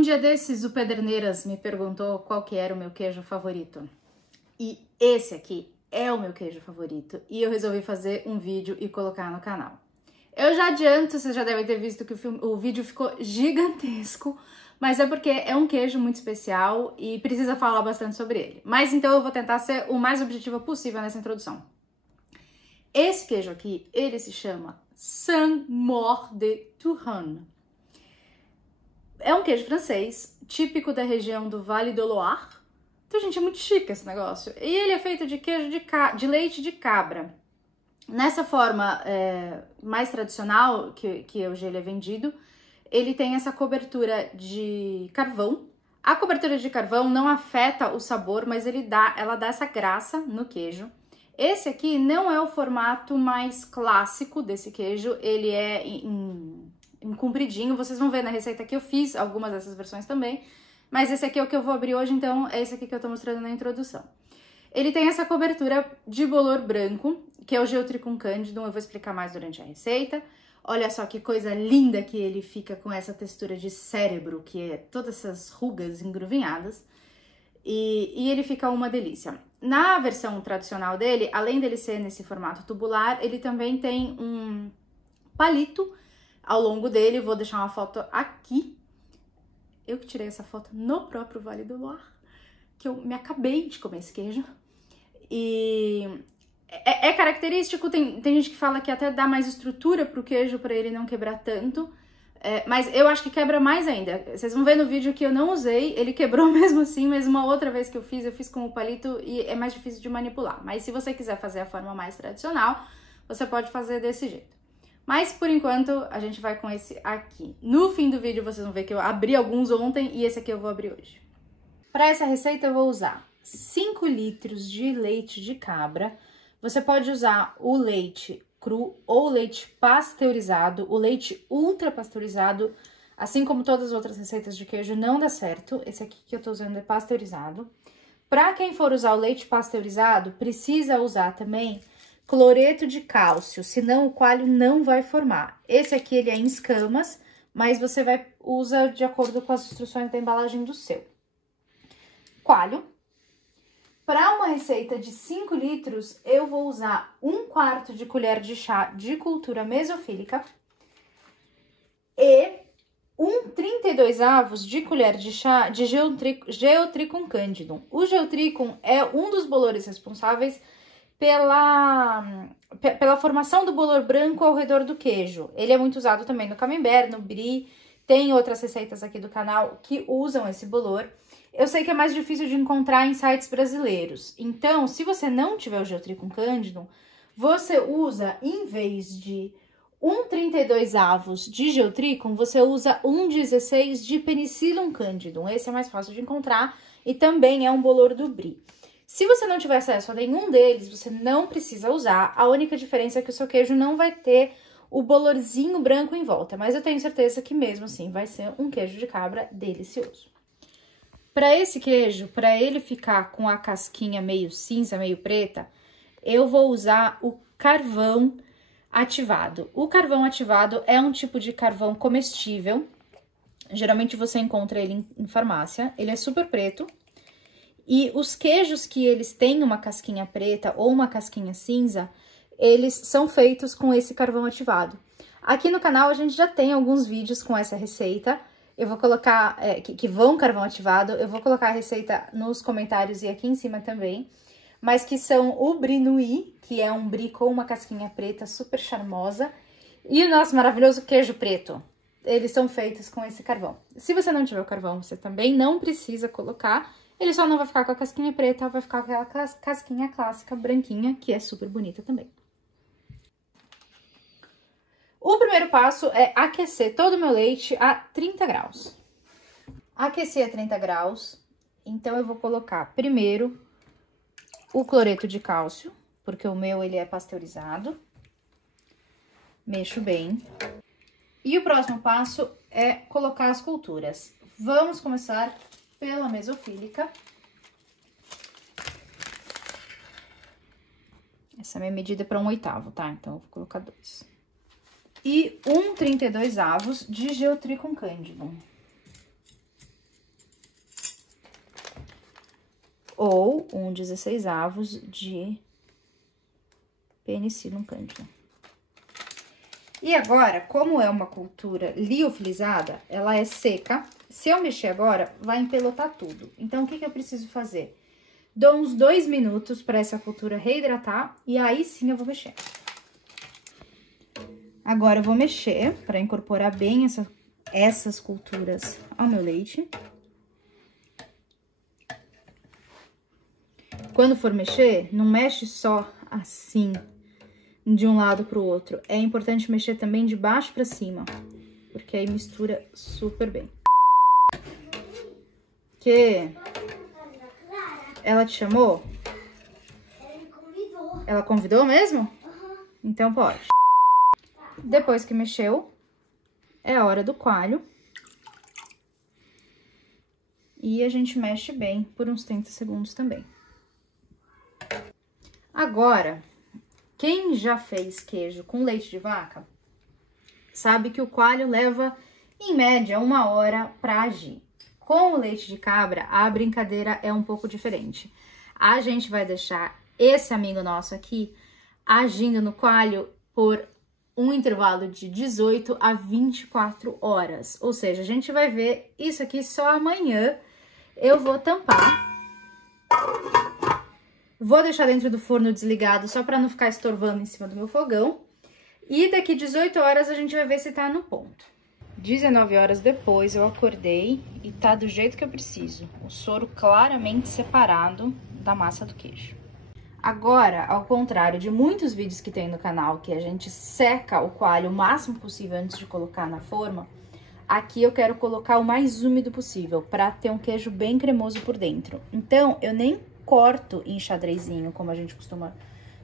Um dia desses, o Pederneiras me perguntou qual que era o meu queijo favorito. E esse aqui é o meu queijo favorito. E eu resolvi fazer um vídeo e colocar no canal. Eu já adianto, vocês já devem ter visto que o vídeo ficou gigantesco, mas é porque é um queijo muito especial e precisa falar bastante sobre ele. Mas então eu vou tentar ser o mais objetiva possível nessa introdução. Esse queijo aqui, ele se chama Saint-Maur de Touraine. É um queijo francês, típico da região do Vale do Loire. Então, gente, é muito chique esse negócio. E ele é feito de queijo de leite de cabra. Nessa forma mais tradicional que hoje ele é vendido, ele tem essa cobertura de carvão. A cobertura de carvão não afeta o sabor, mas ela dá essa graça no queijo. Esse aqui não é o formato mais clássico desse queijo, ele é em compridinho. Vocês vão ver na receita que eu fiz algumas dessas versões também, mas esse aqui é o que eu vou abrir hoje, então é esse aqui que eu tô mostrando na introdução. Ele tem essa cobertura de bolor branco, que é o Geotrichum candidum, eu vou explicar mais durante a receita. Olha só que coisa linda que ele fica com essa textura de cérebro, que é todas essas rugas engruvinhadas. E ele fica uma delícia. Na versão tradicional dele, além dele ser nesse formato tubular, ele também tem um palito ao longo dele. Vou deixar uma foto aqui. Eu que tirei essa foto no próprio Vale do Loire, que eu me acabei de comer esse queijo. E é característico, tem gente que fala que até dá mais estrutura pro queijo para ele não quebrar tanto. Mas eu acho que quebra mais ainda. Vocês vão ver no vídeo que eu não usei, ele quebrou mesmo assim, mas uma outra vez que eu fiz com o palito e é mais difícil de manipular. Mas se você quiser fazer a forma mais tradicional, você pode fazer desse jeito. Mas por enquanto a gente vai com esse aqui. No fim do vídeo vocês vão ver que eu abri alguns ontem e esse aqui eu vou abrir hoje. Para essa receita eu vou usar 5 litros de leite de cabra. Você pode usar o leite cru ou leite pasteurizado. O leite ultra pasteurizado, assim como todas as outras receitas de queijo, não dá certo. Esse aqui que eu tô usando é pasteurizado. Para quem for usar o leite pasteurizado, precisa usar também cloreto de cálcio, senão o coalho não vai formar. Esse aqui ele é em escamas, mas você usa de acordo com as instruções da embalagem do seu. Coalho. Para uma receita de 5 litros, eu vou usar 1/4 de colher de chá de cultura mesofílica e 1/32 de colher de chá de Geotrichum candidum. O Geotrichum é um dos bolores responsáveis pela formação do bolor branco ao redor do queijo. Ele é muito usado também no camembert, no brie, tem outras receitas aqui do canal que usam esse bolor. Eu sei que é mais difícil de encontrar em sites brasileiros, então, se você não tiver o Geotrichum candidum, você usa, em vez de 1/32 de Geotrichum, você usa 1/16 de Penicillium candidum. Esse é mais fácil de encontrar e também é um bolor do brie. Se você não tiver acesso a nenhum deles, você não precisa usar. A única diferença é que o seu queijo não vai ter o bolorzinho branco em volta, mas eu tenho certeza que mesmo assim vai ser um queijo de cabra delicioso. Para esse queijo, para ele ficar com a casquinha meio cinza, meio preta, eu vou usar o carvão ativado. O carvão ativado é um tipo de carvão comestível. Geralmente você encontra ele em farmácia. Ele é super preto. E os queijos que eles têm uma casquinha preta ou uma casquinha cinza, eles são feitos com esse carvão ativado. Aqui no canal a gente já tem alguns vídeos com essa receita. Eu vou colocar, que vão carvão ativado, eu vou colocar a receita nos comentários e aqui em cima também. Mas que são o brie nouilles, que é um brie com uma casquinha preta super charmosa. E o nosso maravilhoso queijo preto. Eles são feitos com esse carvão. Se você não tiver o carvão, você também não precisa colocar. Ele só não vai ficar com a casquinha preta, vai ficar com aquela casquinha clássica branquinha, que é super bonita também. O primeiro passo é aquecer todo o meu leite a 30 graus. Aquecer a 30 graus, então eu vou colocar primeiro o cloreto de cálcio, porque o meu ele é pasteurizado. Mexo bem. E o próximo passo é colocar as culturas. Vamos começar pela mesofílica. Essa é a minha medida para 1/8, tá? Então, eu vou colocar 2. E 1/32 de Geotrichum candidum. ou um 16avos de Penicillium candida. E agora, como é uma cultura liofilizada, ela é seca. Se eu mexer agora, vai empelotar tudo. Então, o que eu preciso fazer? Dou uns 2 minutos para essa cultura reidratar e aí sim eu vou mexer. Agora, eu vou mexer para incorporar bem essas culturas ao meu leite. Quando for mexer, não mexe só assim, de um lado pro outro. É importante mexer também de baixo pra cima, porque aí mistura super bem. Que? Ela te chamou? Ela me convidou. Ela convidou mesmo? Uhum. Então pode. Depois que mexeu, é a hora do coalho. E a gente mexe bem por uns 30 segundos também. Agora, quem já fez queijo com leite de vaca, sabe que o coalho leva, em média, 1 hora para agir. Com o leite de cabra, a brincadeira é um pouco diferente. A gente vai deixar esse amigo nosso aqui agindo no coalho por um intervalo de 18 a 24 horas. Ou seja, a gente vai ver isso aqui só amanhã. Eu vou tampar. Vou deixar dentro do forno desligado só para não ficar estorvando em cima do meu fogão. E daqui 18 horas a gente vai ver se tá no ponto. 19 horas depois eu acordei e tá do jeito que eu preciso. O soro claramente separado da massa do queijo. Agora, ao contrário de muitos vídeos que tem no canal, que a gente seca o coalho o máximo possível antes de colocar na forma, aqui eu quero colocar o mais úmido possível, para ter um queijo bem cremoso por dentro. Então, eu nem corto em xadrezinho, como a gente costuma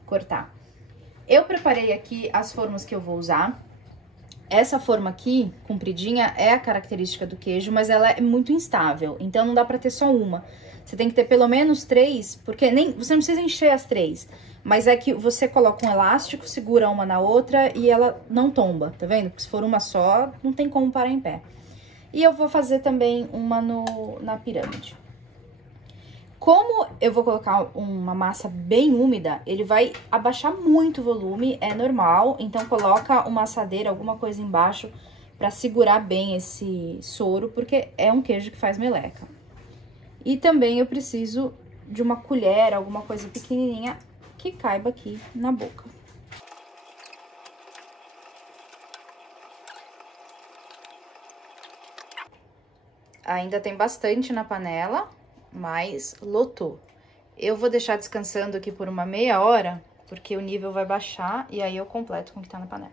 cortar. Eu preparei aqui as formas que eu vou usar. Essa forma aqui, compridinha, é a característica do queijo, mas ela é muito instável, então não dá pra ter só uma. Você tem que ter pelo menos 3, porque você não precisa encher as 3, mas é que você coloca um elástico, segura uma na outra e ela não tomba, tá vendo? Porque se for uma só, não tem como parar em pé. E eu vou fazer também uma na pirâmide. Como eu vou colocar uma massa bem úmida, ele vai abaixar muito o volume, é normal. Então, coloca uma assadeira, alguma coisa embaixo pra segurar bem esse soro, porque é um queijo que faz meleca. E também eu preciso de uma colher, alguma coisa pequenininha que caiba aqui na boca. Ainda tem bastante na panela, mas lotou. Eu vou deixar descansando aqui por uma meia hora, porque o nível vai baixar e aí eu completo com o que tá na panela.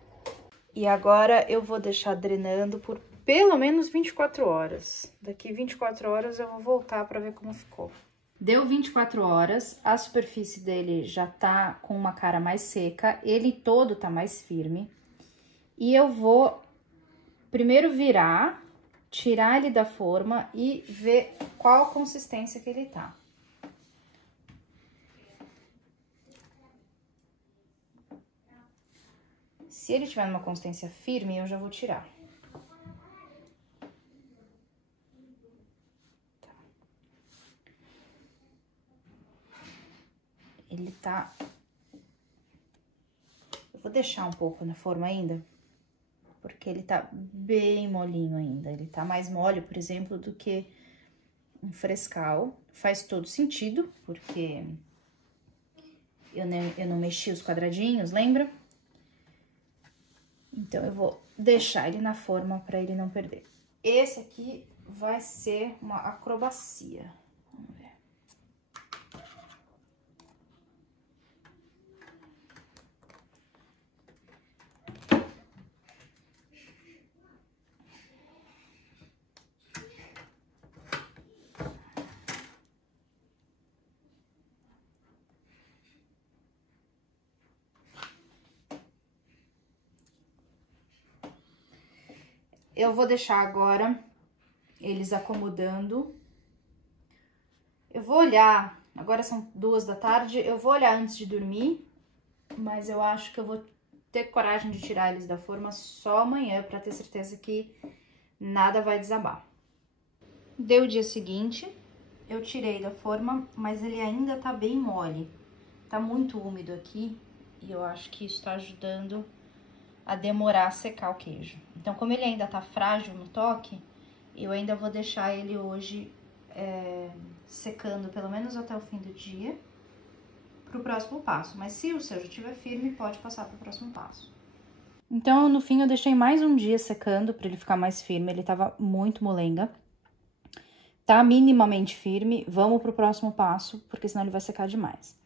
E agora eu vou deixar drenando por pelo menos 24 horas. Daqui 24 horas eu vou voltar pra ver como ficou. Deu 24 horas, a superfície dele já tá com uma cara mais seca, ele todo tá mais firme. E eu vou primeiro virar, tirar ele da forma e ver qual a consistência que ele tá. Se ele tiver numa consistência firme, eu já vou tirar. Ele tá... Eu vou deixar um pouco na forma ainda, porque ele tá bem molinho ainda. Ele tá mais mole, por exemplo, do que um frescal. Faz todo sentido, porque eu não mexi os quadradinhos, lembra? Então, eu vou deixar ele na forma para ele não perder. Esse aqui vai ser uma acrobacia. Vamos ver. Eu vou deixar agora eles acomodando. Eu vou olhar, agora são 2 da tarde, eu vou olhar antes de dormir, mas eu acho que eu vou ter coragem de tirar eles da forma só amanhã, pra ter certeza que nada vai desabar. Deu o dia seguinte, eu tirei da forma, mas ele ainda tá bem mole. Tá muito úmido aqui e eu acho que isso tá ajudando a demorar a secar o queijo. Então, como ele ainda tá frágil no toque, eu ainda vou deixar ele hoje secando pelo menos até o fim do dia pro próximo passo. Mas se o seu já estiver firme, pode passar pro próximo passo. Então, no fim, eu deixei mais um dia secando pra ele ficar mais firme. Ele tava muito molenga. Tá minimamente firme. Vamos pro próximo passo, porque senão ele vai secar demais.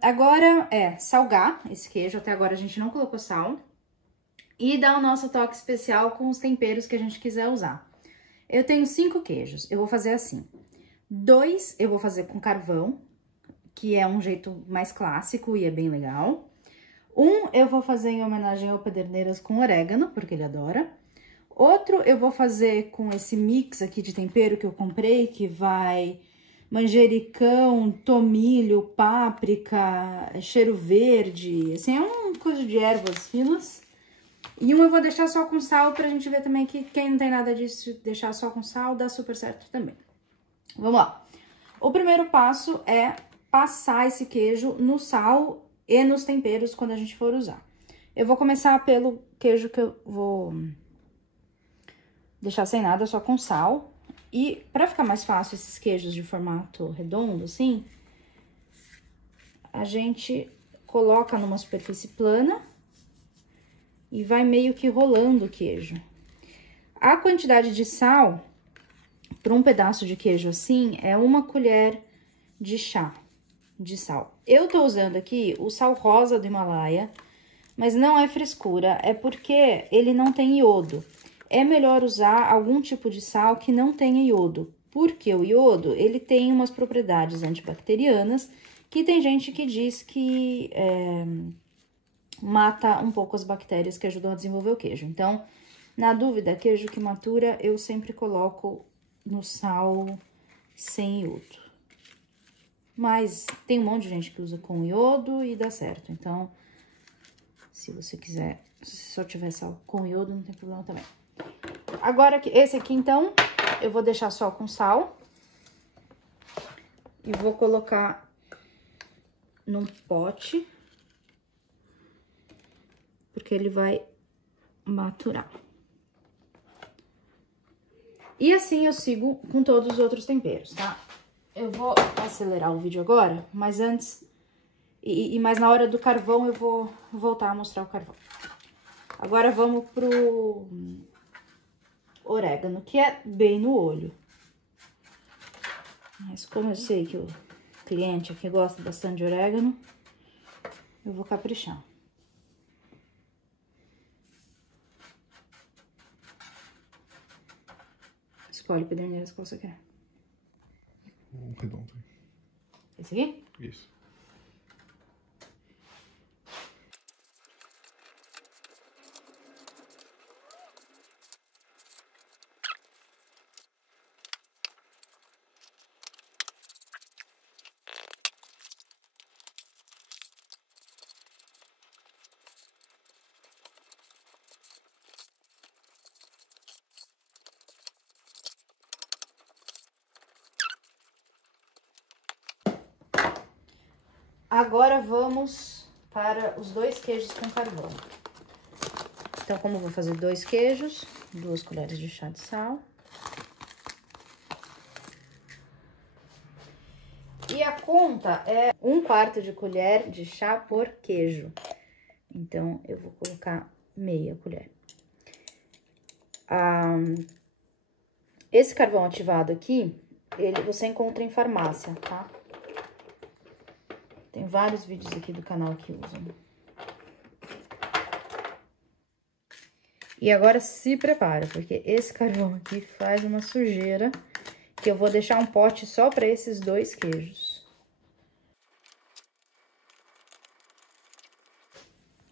Agora salgar esse queijo. Até agora a gente não colocou sal. E dar o nosso toque especial com os temperos que a gente quiser usar. Eu tenho 5 queijos. Eu vou fazer assim. 2 eu vou fazer com carvão, que é um jeito mais clássico e é bem legal. 1 eu vou fazer em homenagem ao Pederneiras com orégano, porque ele adora. Outro eu vou fazer com esse mix aqui de tempero que eu comprei, que vai manjericão, tomilho, páprica, cheiro verde, assim, é uma coisa de ervas finas. E eu vou deixar só com sal pra gente ver também que quem não tem nada disso, deixar só com sal, dá super certo também. Vamos lá. O primeiro passo é passar esse queijo no sal e nos temperos quando a gente for usar. Eu vou começar pelo queijo que eu vou deixar sem nada, só com sal. E pra ficar mais fácil esses queijos de formato redondo, assim, a gente coloca numa superfície plana e vai meio que rolando o queijo. A quantidade de sal para um pedaço de queijo assim é 1 colher de chá de sal. Eu tô usando aqui o sal rosa do Himalaia, mas não é frescura, é porque ele não tem iodo. É melhor usar algum tipo de sal que não tenha iodo, porque o iodo, ele tem umas propriedades antibacterianas, que tem gente que diz que mata um pouco as bactérias que ajudam a desenvolver o queijo. Então, na dúvida, queijo que matura, eu sempre coloco no sal sem iodo. Mas tem um monte de gente que usa com iodo e dá certo. Então, se você quiser, se só tiver sal com iodo, não tem problema também. Agora, esse aqui, então, eu vou deixar só com sal. E vou colocar num pote. Porque ele vai maturar. E assim eu sigo com todos os outros temperos, tá? Eu vou acelerar o vídeo agora, mas antes... mas na hora do carvão eu vou voltar a mostrar o carvão. Agora vamos pro orégano, que é bem no olho. Mas como eu sei que o cliente aqui gosta bastante de orégano, eu vou caprichar. Escolhe, Pederneiras, qual você quer? Um redondo. Esse aqui? Isso. Agora vamos para os 2 queijos com carvão. Então, como eu vou fazer 2 queijos, 2 colheres de chá de sal. E a conta é 1/4 de colher de chá por queijo. Então, eu vou colocar meia colher. Esse carvão ativado aqui, você encontra em farmácia, tá? Tem vários vídeos aqui do canal que usam. E agora se prepara, porque esse carvão aqui faz uma sujeira, que eu vou deixar um pote só para esses 2 queijos.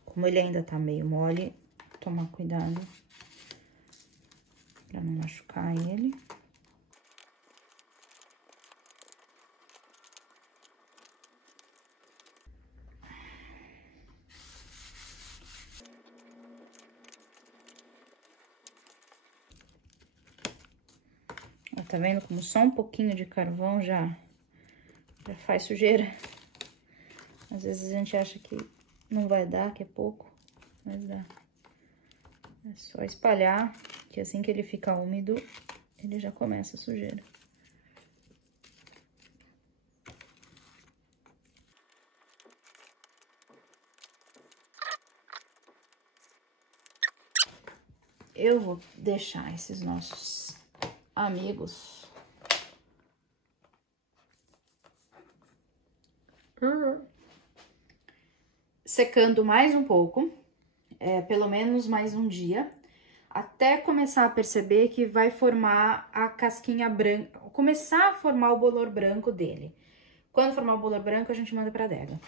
Como ele ainda tá meio mole, tomar cuidado para não machucar ele. tá vendo como só um pouquinho de carvão já faz sujeira? Às vezes a gente acha que não vai dar, que é pouco, mas dá. É só espalhar, que assim que ele fica úmido, ele já começa a sujeira. Eu vou deixar esses nossos amigos secando mais um pouco, pelo menos mais um dia, até começar a perceber que vai formar a casquinha branca, começar a formar o bolor branco dele. Quando formar o bolor branco, a gente manda pra adega.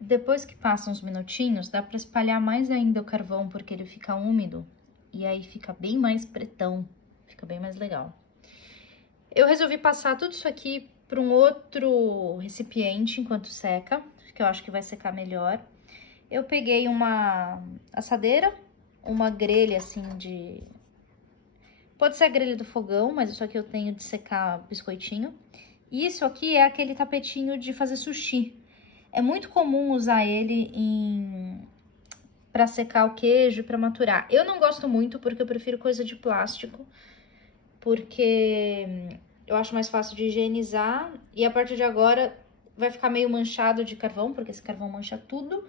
Depois que passa uns minutinhos, dá pra espalhar mais ainda o carvão, porque ele fica úmido. E aí fica bem mais pretão, fica bem mais legal. Eu resolvi passar tudo isso aqui para um outro recipiente enquanto seca, que eu acho que vai secar melhor. Eu peguei uma assadeira, uma grelha assim de... Pode ser a grelha do fogão, mas isso aqui eu tenho de secar biscoitinho. E isso aqui é aquele tapetinho de fazer sushi. É muito comum usar ele para secar o queijo e para maturar. Eu não gosto muito porque eu prefiro coisa de plástico, porque eu acho mais fácil de higienizar e a partir de agora vai ficar meio manchado de carvão, porque esse carvão mancha tudo,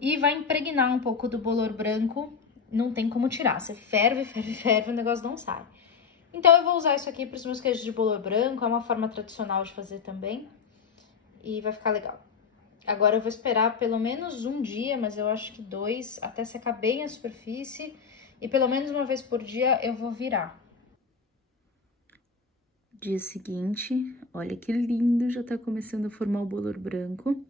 e vai impregnar um pouco do bolor branco, não tem como tirar. Você ferve, ferve, ferve, o negócio não sai. Então eu vou usar isso aqui para os meus queijos de bolor branco, é uma forma tradicional de fazer também, e vai ficar legal. Agora eu vou esperar pelo menos um dia, mas eu acho que 2, até secar bem a superfície. E pelo menos uma vez por dia eu vou virar. Dia seguinte, olha que lindo, já tá começando a formar o bolor branco.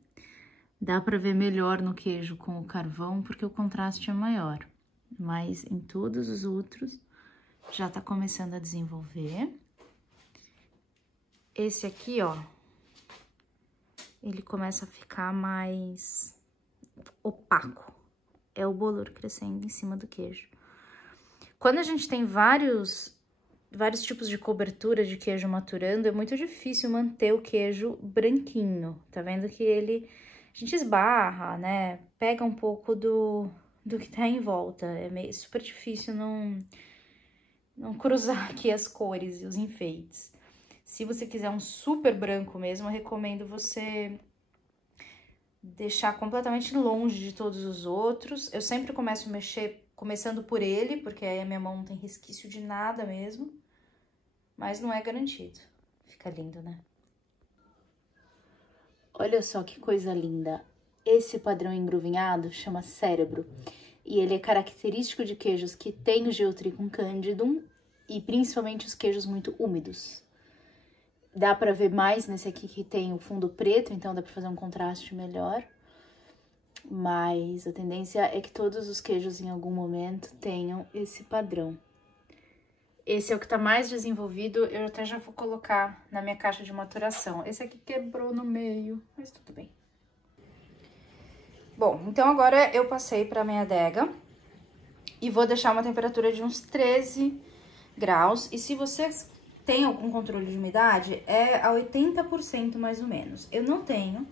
Dá pra ver melhor no queijo com o carvão, porque o contraste é maior. Mas em todos os outros já tá começando a desenvolver. Esse aqui, ó, ele começa a ficar mais opaco. É o bolor crescendo em cima do queijo. Quando a gente tem vários tipos de cobertura de queijo maturando, é muito difícil manter o queijo branquinho. Tá vendo que a gente esbarra, né? Pega um pouco do que tá em volta. É super difícil não cruzar aqui as cores e os enfeites. Se você quiser um super branco mesmo, eu recomendo você deixar completamente longe de todos os outros. Eu sempre começo a mexer começando por ele, porque aí a minha mão não tem resquício de nada mesmo. Mas não é garantido. Fica lindo, né? Olha só que coisa linda. Esse padrão engruvinhado chama cérebro. E ele é característico de queijos que têm o Geotrichum candidum e principalmente os queijos muito úmidos. Dá pra ver mais nesse aqui que tem o fundo preto, então dá pra fazer um contraste melhor. Mas a tendência é que todos os queijos em algum momento tenham esse padrão. Esse é o que tá mais desenvolvido, eu até já vou colocar na minha caixa de maturação. Esse aqui quebrou no meio, mas tudo bem. Bom, então agora eu passei pra minha adega e vou deixar uma temperatura de uns 13 graus. E se vocês têm algum controle de umidade, é a 80% mais ou menos. Eu não tenho.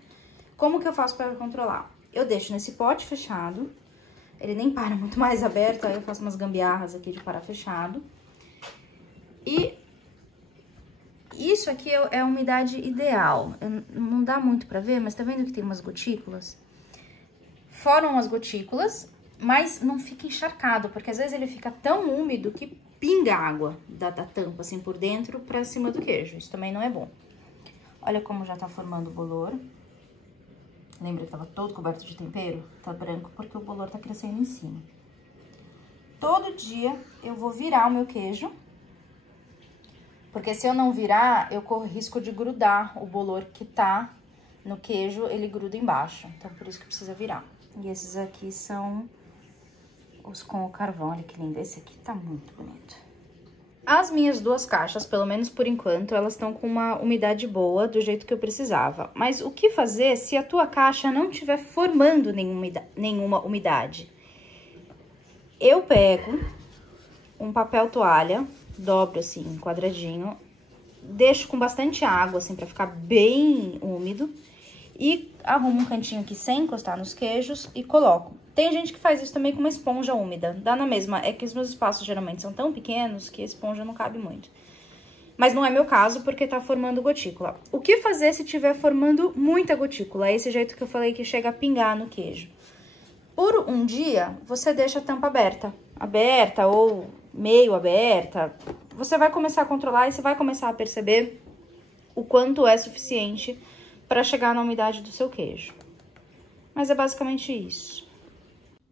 Como que eu faço para controlar? Eu deixo nesse pote fechado, ele nem para muito mais aberto, aí eu faço umas gambiarras aqui de parar fechado. E isso aqui é a umidade ideal. Não dá muito pra ver, mas tá vendo que tem umas gotículas? Formam as gotículas, mas não fica encharcado, porque às vezes ele fica tão úmido que pinga água da tampa assim por dentro pra cima do queijo. Isso também não é bom. Olha como já tá formando o bolor. Lembra que tava todo coberto de tempero? Tá branco porque o bolor tá crescendo em cima. Todo dia eu vou virar o meu queijo, porque se eu não virar, eu corro risco de grudar o bolor que tá no queijo, ele gruda embaixo. Então, por isso que precisa virar. E esses aqui são os com o carvão, olha que lindo. Esse aqui tá muito bonito. As minhas 2 caixas, pelo menos por enquanto, elas estão com uma umidade boa, do jeito que eu precisava. Mas o que fazer se a tua caixa não estiver formando nenhuma umidade? Eu pego um papel toalha dobro assim, em quadradinho. Deixo com bastante água, assim, pra ficar bem úmido. E arrumo um cantinho aqui sem encostar nos queijos e coloco. Tem gente que faz isso também com uma esponja úmida. Dá na mesma. É que os meus espaços geralmente são tão pequenos que a esponja não cabe muito. Mas não é meu caso, porque tá formando gotícula. O que fazer se tiver formando muita gotícula? É esse jeito que eu falei que chega a pingar no queijo. Por um dia, você deixa a tampa aberta. Aberta ou meio aberta. Você vai começar a controlar e você vai começar a perceber o quanto é suficiente para chegar na umidade do seu queijo. Mas é basicamente isso.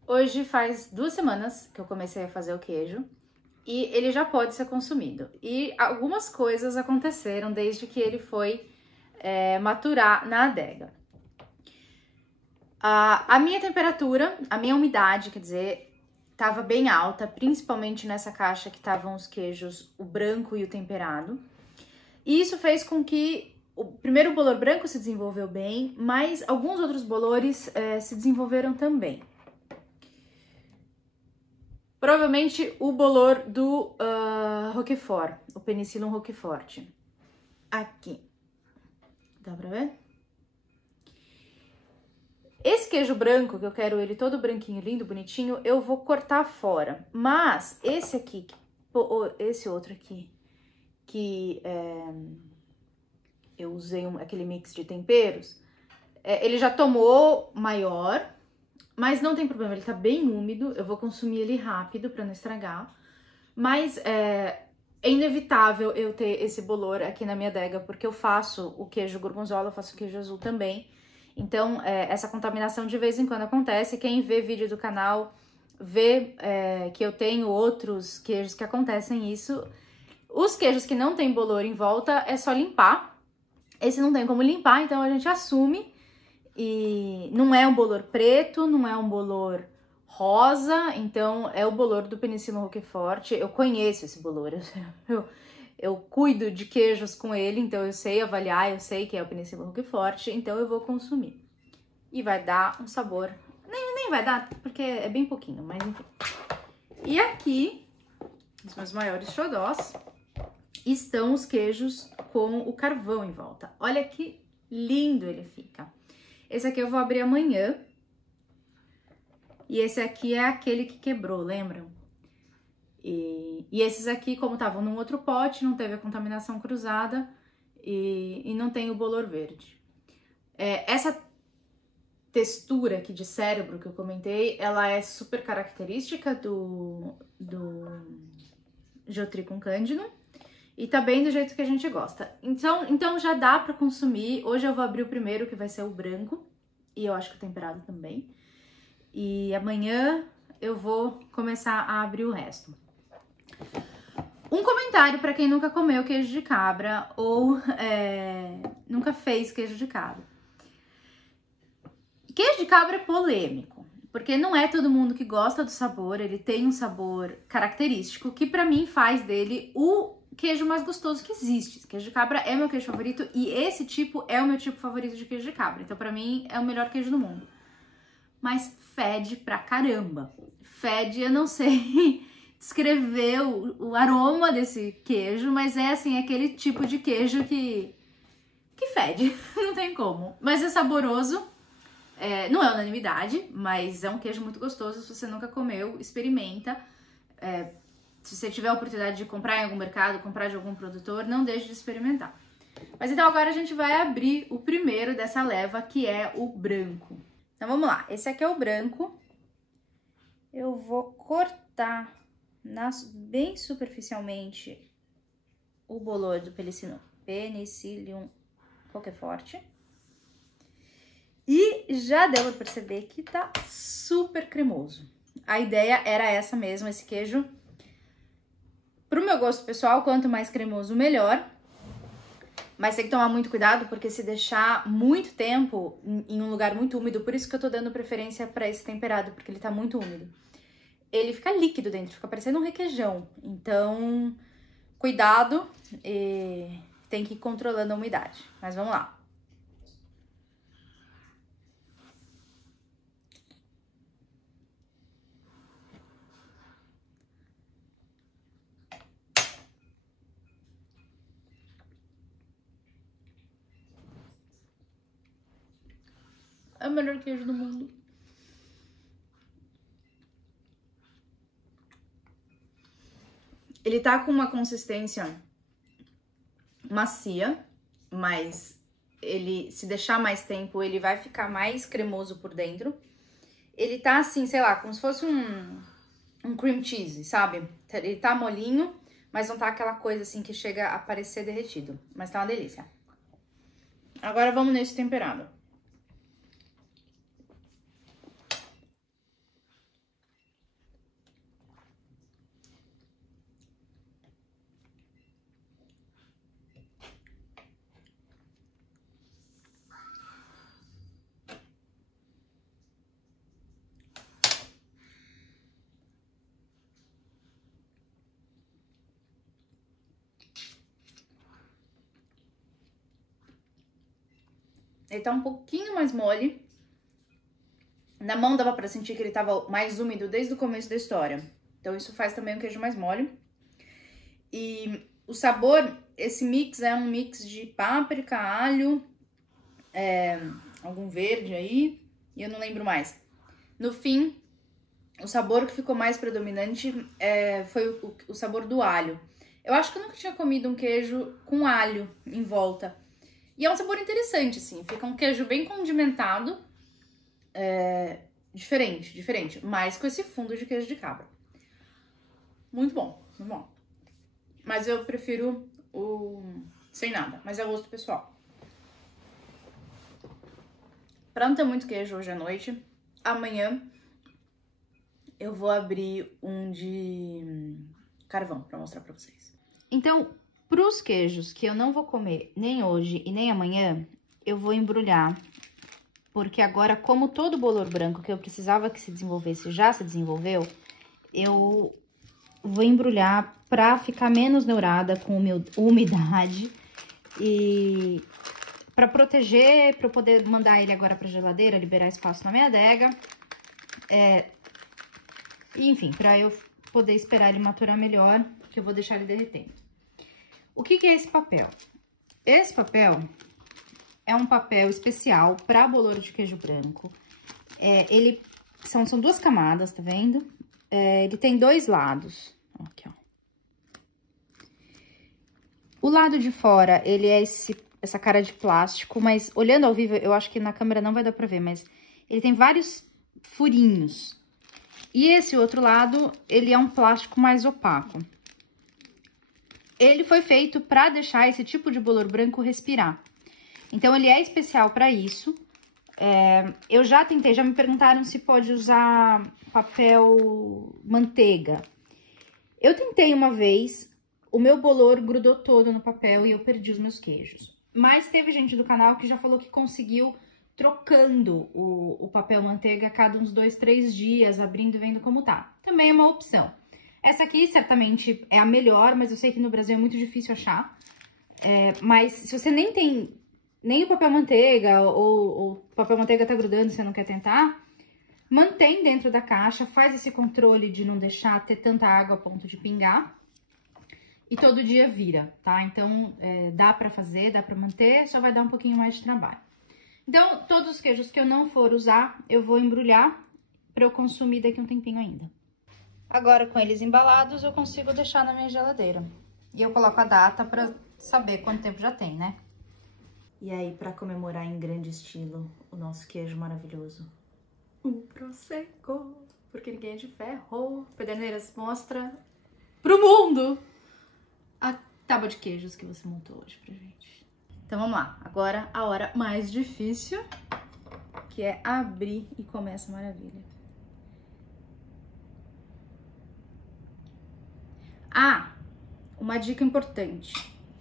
Hoje faz 2 semanas que eu comecei a fazer o queijo e ele já pode ser consumido. E algumas coisas aconteceram desde que ele foi maturar na adega. A minha temperatura, a minha umidade, quer dizer, estava bem alta, principalmente nessa caixa que estavam os queijos, o branco e o temperado. E isso fez com que o primeiro bolor branco se desenvolveu bem, mas alguns outros bolores se desenvolveram também. Provavelmente o bolor do Roquefort, o Penicillium Roquefort. Aqui. Dá pra ver? Esse queijo branco, que eu quero ele todo branquinho, lindo, bonitinho, eu vou cortar fora. Mas esse aqui, esse outro aqui, que eu usei aquele mix de temperos, ele já tomou maior, mas não tem problema, ele tá bem úmido, eu vou consumir ele rápido pra não estragar. Mas é inevitável eu ter esse bolor aqui na minha adega, porque eu faço o queijo gorgonzola, eu faço o queijo azul também. Então, essa contaminação de vez em quando acontece. Quem vê vídeo do canal vê que eu tenho outros queijos que acontecem isso. Os queijos que não tem bolor em volta é só limpar. Esse não tem como limpar, então a gente assume. E não é um bolor preto, não é um bolor rosa, então é o bolor do Penicillium Roquefort. Eu conheço esse bolor, eu cuido de queijos com ele, então eu sei avaliar, eu sei que é o Penicillium Roquefort, então eu vou consumir. E vai dar um sabor, nem vai dar, porque é bem pouquinho, mas enfim. E aqui, os meus maiores xodós, estão os queijos com o carvão em volta. Olha que lindo ele fica. Esse aqui eu vou abrir amanhã. E esse aqui é aquele que quebrou, lembram? E esses aqui, como estavam num outro pote, não teve a contaminação cruzada e não tem o bolor verde. Essa textura aqui de cérebro que eu comentei, ela é super característica do Geotrichum candidum e tá bem do jeito que a gente gosta. Então já dá pra consumir. Hoje eu vou abrir o primeiro, que vai ser o branco, e eu acho que o temperado também. E amanhã eu vou começar a abrir o resto. Um comentário para quem nunca comeu queijo de cabra ou nunca fez queijo de cabra. Queijo de cabra é polêmico, porque não é todo mundo que gosta do sabor, ele tem um sabor característico que para mim faz dele o queijo mais gostoso que existe. Queijo de cabra é meu queijo favorito e esse tipo é o meu tipo favorito de queijo de cabra. Então para mim é o melhor queijo do mundo. Mas fede pra caramba. Fede, eu não sei descrever o aroma desse queijo, mas é assim, aquele tipo de queijo que fede, não tem como. Mas é saboroso, não é unanimidade, mas é um queijo muito gostoso. Se você nunca comeu, experimenta. Se você tiver a oportunidade de comprar em algum mercado, comprar de algum produtor, não deixe de experimentar. Mas então agora a gente vai abrir o primeiro dessa leva, que é o branco. Então, vamos lá. Esse aqui é o branco. Eu vou cortar bem superficialmente o bolor do Penicillium Roquefort. E já deu pra perceber que tá super cremoso. A ideia era essa mesmo, esse queijo. Pro meu gosto pessoal, quanto mais cremoso, melhor. Mas tem que tomar muito cuidado, porque se deixar muito tempo em um lugar muito úmido, por isso que eu tô dando preferência pra esse temperado, porque ele tá muito úmido, ele fica líquido dentro, fica parecendo um requeijão. Então, cuidado, tem que ir controlando a umidade. Mas vamos lá. É o melhor queijo do mundo. Ele tá com uma consistência macia, mas ele, se deixar mais tempo, ele vai ficar mais cremoso por dentro. Ele tá assim, sei lá, como se fosse um cream cheese, sabe? Ele tá molinho, mas não tá aquela coisa assim que chega a parecer derretido. Mas tá uma delícia. Agora vamos nesse temperado. Ele tá um pouquinho mais mole. Na mão dava pra sentir que ele tava mais úmido desde o começo da história. Então isso faz também o queijo mais mole. E o sabor, esse mix é um mix de páprica, alho, algum verde aí, e eu não lembro mais. No fim, o sabor que ficou mais predominante foi o sabor do alho. Eu acho que eu nunca tinha comido um queijo com alho em volta. E é um sabor interessante, assim. Fica um queijo bem condimentado. Diferente. Mas com esse fundo de queijo de cabra. Muito bom, muito bom. Mas eu prefiro o sem nada. Mas é gosto pessoal. Pra não ter muito queijo hoje à noite, amanhã eu vou abrir um de carvão pra mostrar pra vocês. Então, pros queijos que eu não vou comer nem hoje e nem amanhã, eu vou embrulhar. Porque agora, como todo bolor branco que eu precisava que se desenvolvesse já se desenvolveu, eu vou embrulhar pra ficar menos neurada com umidade e pra proteger, pra eu poder mandar ele agora pra geladeira, liberar espaço na minha adega. Enfim, pra eu poder esperar ele maturar melhor, que eu vou deixar ele derretendo. O que é esse papel? Esse papel é um papel especial para bolor de queijo branco. Ele são duas camadas, tá vendo? Ele tem dois lados. Aqui, ó. O lado de fora, ele é essa cara de plástico, mas olhando ao vivo, eu acho que na câmera não vai dar pra ver, mas ele tem vários furinhos. E esse outro lado, ele é um plástico mais opaco. Ele foi feito para deixar esse tipo de bolor branco respirar. Então, ele é especial para isso. Eu já tentei, já me perguntaram se pode usar papel manteiga. Eu tentei uma vez, o meu bolor grudou todo no papel e eu perdi os meus queijos. Mas teve gente do canal que já falou que conseguiu trocando o papel manteiga a cada uns 2, 3 dias, abrindo e vendo como tá. Também é uma opção. Essa aqui, certamente, é a melhor, mas eu sei que no Brasil é muito difícil achar. Mas se você nem tem nem o papel manteiga, ou o papel manteiga tá grudando e você não quer tentar, mantém dentro da caixa, faz esse controle de não deixar ter tanta água a ponto de pingar. E todo dia vira, tá? Então, dá pra fazer, dá pra manter, só vai dar um pouquinho mais de trabalho. Então, todos os queijos que eu não for usar, eu vou embrulhar pra eu consumir daqui um tempinho ainda. Agora, com eles embalados, eu consigo deixar na minha geladeira. E eu coloco a data pra saber quanto tempo já tem, né? E aí, pra comemorar em grande estilo o nosso queijo maravilhoso, um Prosecco, porque ninguém é de ferro. Pederneiras, mostra pro mundo a tábua de queijos que você montou hoje pra gente. Então, vamos lá. Agora, a hora mais difícil, que é abrir e comer essa maravilha. Ah, uma dica importante.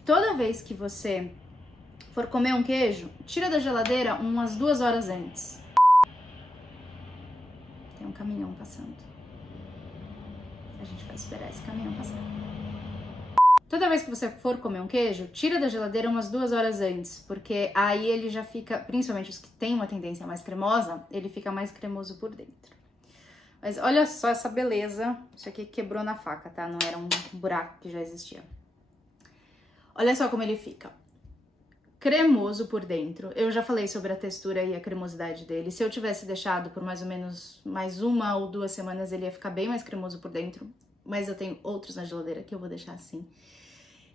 Toda vez que você for comer um queijo, tira da geladeira umas 2 horas antes. Tem um caminhão passando. A gente vai esperar esse caminhão passar. Toda vez que você for comer um queijo, tira da geladeira umas 2 horas antes, porque aí ele já fica, principalmente os que têm uma tendência mais cremosa, ele fica mais cremoso por dentro. Mas olha só essa beleza. Isso aqui quebrou na faca, tá? Não era um buraco que já existia. Olha só como ele fica. cremoso por dentro. Eu já falei sobre a textura e a cremosidade dele. Se eu tivesse deixado por mais ou menos mais 1 ou 2 semanas, ele ia ficar bem mais cremoso por dentro. Mas eu tenho outros na geladeira que eu vou deixar assim.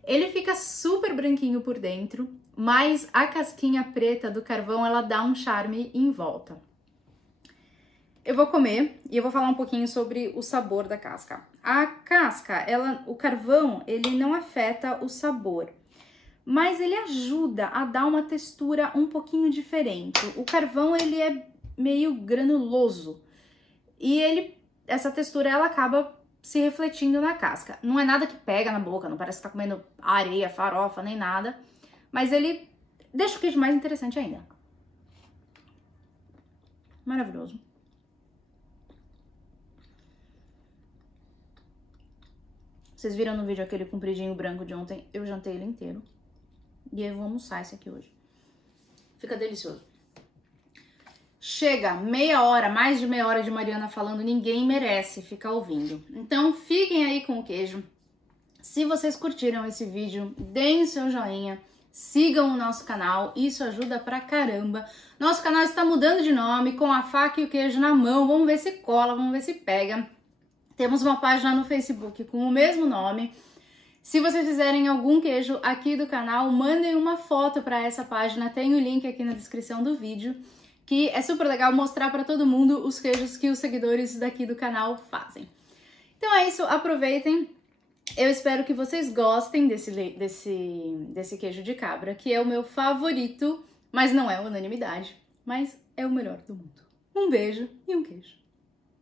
Ele fica super branquinho por dentro, mas a casquinha preta do carvão, ela dá um charme em volta. Eu vou comer e eu vou falar um pouquinho sobre o sabor da casca. A casca, o carvão, ele não afeta o sabor, mas ele ajuda a dar uma textura um pouquinho diferente. O carvão, ele é meio granuloso e essa textura, ela acaba se refletindo na casca. Não é nada que pega na boca, não parece que tá comendo areia, farofa, nem nada, mas ele deixa o queijo mais interessante ainda. Maravilhoso. Vocês viram no vídeo aquele compridinho branco de ontem? Eu jantei ele inteiro. E eu vou almoçar esse aqui hoje. Fica delicioso. Chega meia hora, mais de meia hora de Mariana falando, ninguém merece ficar ouvindo. Então fiquem aí com o queijo. Se vocês curtiram esse vídeo, deem o seu joinha, sigam o nosso canal, isso ajuda pra caramba. Nosso canal está mudando de nome, com a faca e o queijo na mão, vamos ver se cola, vamos ver se pega. Temos uma página no Facebook com o mesmo nome. Se vocês fizerem algum queijo aqui do canal, mandem uma foto para essa página, tem o link aqui na descrição do vídeo, que é super legal mostrar para todo mundo os queijos que os seguidores daqui do canal fazem. Então é isso, aproveitem. Eu espero que vocês gostem desse queijo de cabra, que é o meu favorito, mas não é unanimidade, mas é o melhor do mundo. Um beijo e um queijo.